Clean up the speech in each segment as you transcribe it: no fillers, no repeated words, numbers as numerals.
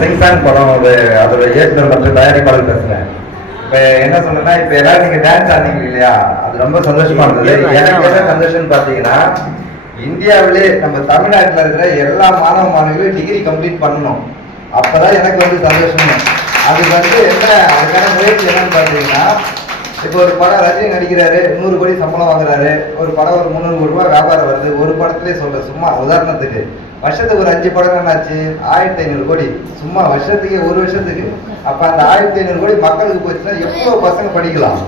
சிங்சாங் படம் அதோட இயக்குனர் மற்றும் தயாரிப்பாளர் பேசுறேன். இப்ப என்ன சொன்னா, இப்ப எல்லாரும் நீங்க டான்ஸ் ஆனீங்க இல்லையா, அது ரொம்ப சந்தோஷமா இருந்தது. எனக்கு என்ன சந்தோஷம்னு பாத்தீங்கன்னா, இந்தியாவிலே நம்ம தமிழ்நாட்டில் இருக்கிற எல்லா மாணவ மாணவிகளும் டிகிரி கம்ப்ளீட் பண்ணணும். அப்பதான் எனக்கு சந்தோஷம். அதுக்கு என்ன அதுக்கான முயற்சி என்னன்னு பாத்தீங்கன்னா, இப்போ ஒரு படம் ரஜினி நடிக்கிறாரு, 100 கோடி சம்பளம் வாங்குறாரு. ஒரு படம் ஒரு 300 கோடி ரூபாய் வியாபாரம் வருது. ஒரு படத்திலே சொல்றேன், சும்மா உதாரணத்துக்கு வருஷத்துக்கு ஒரு 5 படம் என்னாச்சு, 1500 கோடி. சும்மா வருஷத்துக்கு ஒரு வருஷத்துக்கு. அப்ப அந்த 1500 கோடி மக்களுக்கு போச்சுன்னா எவ்வளவு பசங்க படிக்கலாம்?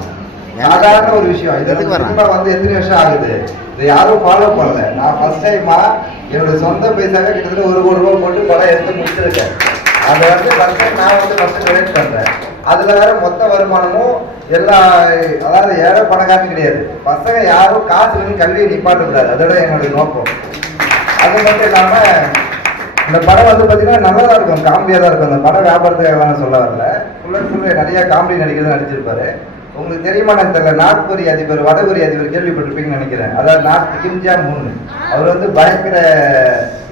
சாதாரண ஒரு விஷயம். இதுக்கு சினிமா எத்தனை வருஷம் ஆகுது, இதை யாரும் ஃபாலோ பண்ணல. நான் ஃபர்ஸ்ட் டைமா என்னோட சொந்த பைசாவே கிட்டத்தட்ட 1 கோடி ரூபாய் போட்டு படம் எடுத்து முடிச்சிருக்கேன். அதை ஃபர்ஸ்ட் டைம் நான் ஃபர்ஸ்ட் டொனேட் பண்றேன். அதுல வேற மொத்த வருமானமும் எல்லா, அதாவது ஏழை பணக்காரன் கிடையாது, பசங்க யாரும் காசு வந்து கல்வியை நிப்பாட்ட கூடாது. அதோட என்னுடைய நோக்கம். அது மட்டும் இல்லாம இந்த படம் பாத்தீங்கன்னா நல்லா தான் இருக்கும், காமெடியா தான் இருக்கும். அந்த படம் வியாபாரத்துக்காக சொல்ல வரல, ஃபுல் நிறைய காமெடி நடிகர் நடிச்சிருப்பாரு. உங்களுக்கு தெரியுமான்னு தெரியல, நார்த் கொரிய அதிபர் வட கொரிய அதிபர் கேள்விப்பட்டிருப்பீங்கன்னு நினைக்கிறேன். அதாவது நார்த் கிம் ஜாங் உன். அவர் பயங்கர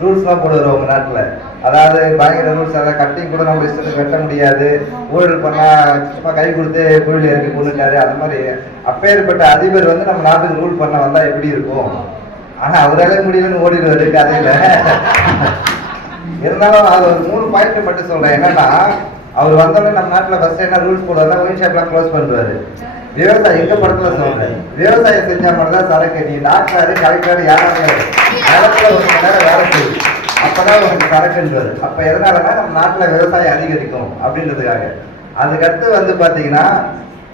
ரூல்ஸ் எல்லாம் போடுவார் உங்க நாட்டுல. அதாவது பயங்கர ரூல்ஸ், அதாவது கட்டிங் கூட நம்ம இஷ்டத்துக்கு வெட்ட முடியாது, ஊழல் பண்ணா சும்மா கை கொடுத்து குழியில் இறக்கி கொண்டுட்டாரு. அந்த மாதிரி அப்பேற்பட்ட அதிபர் நம்ம நாட்டுக்கு ரூல் பண்ண வந்தா எப்படி இருக்கும்? ஆனா அவராலே முடியலன்னு ஓடிடுவாரு கதையில. இருந்தாலும் அது ஒரு 3 பாயிண்ட் மட்டும் சொல்றேன். என்னன்னா, அவர் வந்தோடனே நம்ம நாட்டுல ஃபர்ஸ்ட் என்ன ரூல்ஸ் போடுவாருன்னா, ஒயின் ஷாப்லாம் க்ளோஸ் பண்ணுவாரு. விவசாயம் எங்க படத்துல சொல்றேன், விவசாயம் செஞ்சா மட்டும் தான் சரக்கு. நீ டாக்டர் கலெக்டர் யாராவது நிலத்துல 1 மணி நேரம் வேலை செய்யும், அப்பதான் உனக்கு சரக்குன்றாரு. அப்ப எதனாலன்னா நம்ம நாட்டுல விவசாயம் அதிகரிக்கும் அப்படின்றதுக்காக. அதுக்கடுத்து பாத்தீங்கன்னா,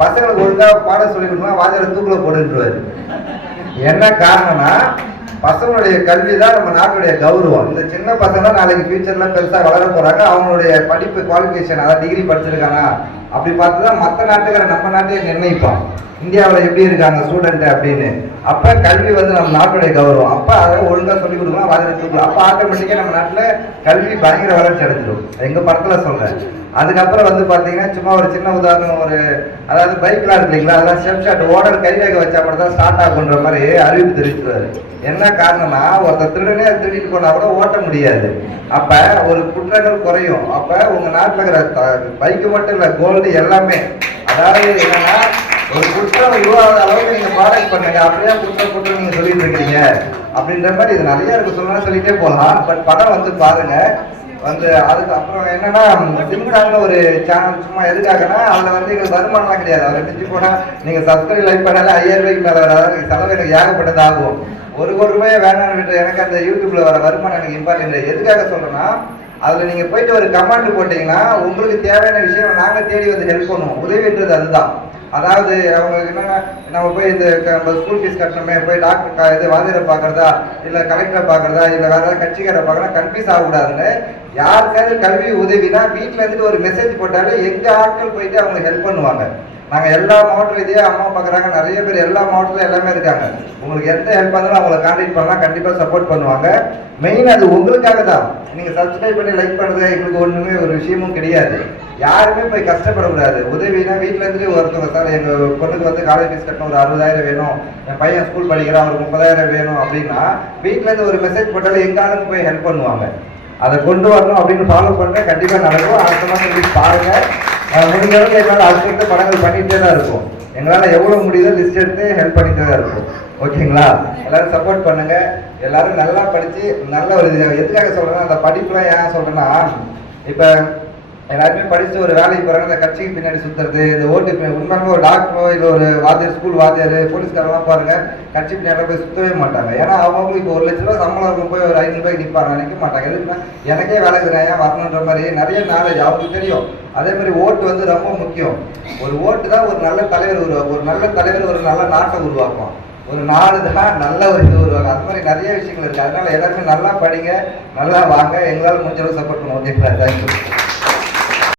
பசங்களுக்கு ஒழுங்கா பாடம் சொல்லி கொடுக்கணும், வாத்தியாரை தூக்குல போடுன்றாரு. என்ன காரணம்னா, பசங்களுடைய கல்வி தான் நம்ம நாட்டுடைய கௌரவம். இந்த சின்ன பசங்க நாளைக்கு ஃபியூச்சர்ல பெருசா வளர போறாங்க. அவங்களுடைய படிப்பு குவாலிஃபிகேஷன், அதாவது டிகிரி படிச்சிருக்காங்க அப்படி பார்த்துதான் மற்ற நாட்டுக்கார நம்ம நாட்டையே நிர்ணயிப்பான், இந்தியாவில் எப்படி இருக்காங்க ஸ்டூடெண்ட் அப்படின்னு. அப்ப கல்வி நம்ம நாட்டுடைய கௌரவம். அப்ப அதை ஒழுங்கா சொல்லிக் கொடுக்கலாம், வாதிரை தூக்கலாம். அப்ப ஆட்டோமேட்டிக்கா நம்ம நாட்டுல கல்வி பயங்கர வளர்ச்சி அடைஞ்சிடும், எங்க படத்துல சொல்றேன். அதுக்கப்புறம் பாத்தீங்கன்னா, சும்மா ஒரு சின்ன உதாரணம், அதாவது பைக்லாம் இருக்கு இல்லைங்களா, அதெல்லாம் ஸ்டெப் ஷாட் ஓடர் கைரேகை வச்சா மட்டும் தான் ஸ்டார்ட் ஆகுன்ற மாதிரி அறிவிப்பு தெரிவிச்சுருவாரு. என்ன காரணம்னா, ஒருத்தர் திருடனே திருடிட்டு போனா கூட ஓட்ட முடியாது. அப்ப ஒரு குற்றங்கள் குறையும். அப்ப உங்க நாட்டுல இருக்கிற பைக்கு மட்டும் இல்ல, கோல்டு எல்லாமே. அதாவது என்னன்னா, ஒரு குற்றம் உருவாத அளவுக்கு நீங்க ப்ராடக்ட் பண்ணுங்க. அப்படியே குற்றம் நீங்க சொல்லிட்டு இருக்கீங்க அப்படின்ற மாதிரி இது நிறைய இருக்கு, சொல்லலாம் சொல்லிட்டே போகலாம். பட் படம் பாருங்க. அதுக்கப்புறம் என்னன்னா, சிம்சாங்னு ஒரு சேனல் சும்மா எதுக்காகனா, அதுல எங்களுக்கு வருமானம்லாம் கிடையாது. அதை மிஞ்சி போனா நீங்க சப்ஸ்கிரைப் லைக் பண்ணாலே 5000 ரூபாய்க்கு மேல வராது. செலவு எனக்கு ஏகப்பட்டது ஆகும். 1 கோடி ரூபாய் வேணாம்னு விட்டு எனக்கு அந்த யூடியூப்ல வர வருமானம் எனக்கு இம்பார்ட்டன்ட். எதுக்காக சொல்றேன்னா, அதுல நீங்க போயிட்டு ஒரு கமெண்ட் போட்டீங்கன்னா, உங்களுக்கு தேவையான விஷயம் நாங்க தேடி ஹெல்ப் பண்ணுவோம். உதவின்றது அதுதான். அதாவது அவங்களுக்கு என்னன்னா, நம்ம போய் இந்த ஸ்கூல் ஃபீஸ் கட்டணுமே, போய் டாக்டர் இது வாதிரை பார்க்கறதா, இல்லை கலெக்டரை பார்க்கறதா, இல்லை வேற ஏதாவது கட்சிக்காரை பார்க்கறதா, கன்ஃபியூஸ் ஆகக்கூடாதுன்னு யாருக்காவது கல்வி உதவினா வீட்டில் இருந்துட்டு ஒரு மெசேஜ் போட்டாலே எங்க ஆட்கள் போயிட்டு அவங்க ஹெல்ப் பண்ணுவாங்க. நாங்கள் எல்லா மாவட்டத்தில் இதே அம்மா பார்க்குறாங்க, நிறைய பேர் எல்லா மாவட்டத்தில் எல்லாமே இருக்காங்க. உங்களுக்கு எந்த ஹெல்ப் இருந்தாலும் அவங்களை கான்டாக்ட் பண்ணலாம், கண்டிப்பாக சப்போர்ட் பண்ணுவாங்க. மெயின் அது உங்களுக்காக தான். நீங்கள் சப்ஸ்கிரைப் பண்ணி லைக் பண்ணுறது எங்களுக்கு ஒன்றுமே ஒரு விஷயமும் கிடையாது. யாருமே போய் கஷ்டப்படக்கூடாது. உதவினா வீட்டில் இருந்துட்டு ஒருத்தவங்க, சார் எங்கள் பொண்ணுக்கு காலேஜ் ஃபீஸ் கட்டணும், ஒரு 60,000 வேணும், என் பையன் ஸ்கூல் படிக்கிறான், ஒரு 30,000 வேணும் அப்படின்னா வீட்டிலேருந்து ஒரு மெசேஜ் போட்டாலும் எங்க ஆளுங்க போய் ஹெல்ப் பண்ணுவாங்க. அதை கொண்டு வரணும் அப்படின்னு ஃபாலோ பண்ணுறேன். கண்டிப்பாக நடக்கும். அடுத்த மாதம் பாருங்க. முடிஞ்ச அளவுக்கு எங்களால் அடுத்த படங்கள் பண்ணிகிட்டே தான் இருக்கும். எங்களால் எவ்வளோ முடியுதோ லிஸ்ட் எடுத்து ஹெல்ப் பண்ணிகிட்டே தான் இருக்கும். ஓகேங்களா? எல்லாரும் சப்போர்ட் பண்ணுங்க. எல்லாரும் நல்லா படித்து நல்ல ஒரு எதுக்காக சொல்கிறேன்னா, அந்த படிப்புலாம் ஏன் சொல்கிறேன்னா, இப்போ எல்லாருமே படித்து ஒரு வேலைக்கு போகிறாங்க, அந்த கட்சிக்கு பின்னாடி சுற்றுறது, இந்த ஓட்டு உண்மையாக ஒரு டாக்டரோ இல்லை ஒரு வாத்தியார், ஸ்கூல் வாத்தியார், போலீஸ்காரெல்லாம் பாருங்க, கட்சி பின்னாடி போய் சுற்றவே மாட்டாங்க. ஏன்னா அவங்களுக்கு இப்போ 1 லட்ச ரூபா சம்பளம் இருக்கும், போய் ஒரு 500 ரூபாய்க்கு நிற்பாங்க, நினைக்க மாட்டாங்க. எதுக்குன்னா, எனக்கே வேலை இருக்கிறேன், ஏன் வரணுன்ற மாதிரி நிறைய நாலேஜ் அவங்களுக்கு தெரியும். அதே மாதிரி ஓட்டு ரொம்ப முக்கியம். ஒரு ஓட்டு தான் ஒரு நல்ல தலைவர் உருவாக்கும். ஒரு நல்ல தலைவர் ஒரு நல்ல நாட்டை உருவாக்கும். ஒரு நாடு தான் நல்ல ஒரு இது உருவாக்கும். அது மாதிரி நிறைய விஷயங்கள் இருக்குது. அதனால எல்லாருமே நல்லா படிங்க, நல்லா வாங்க. எங்களால் முடிஞ்சளவு சப்போர்ட் பண்ணுவோம். ஓகேங்களா? தேங்க்யூ.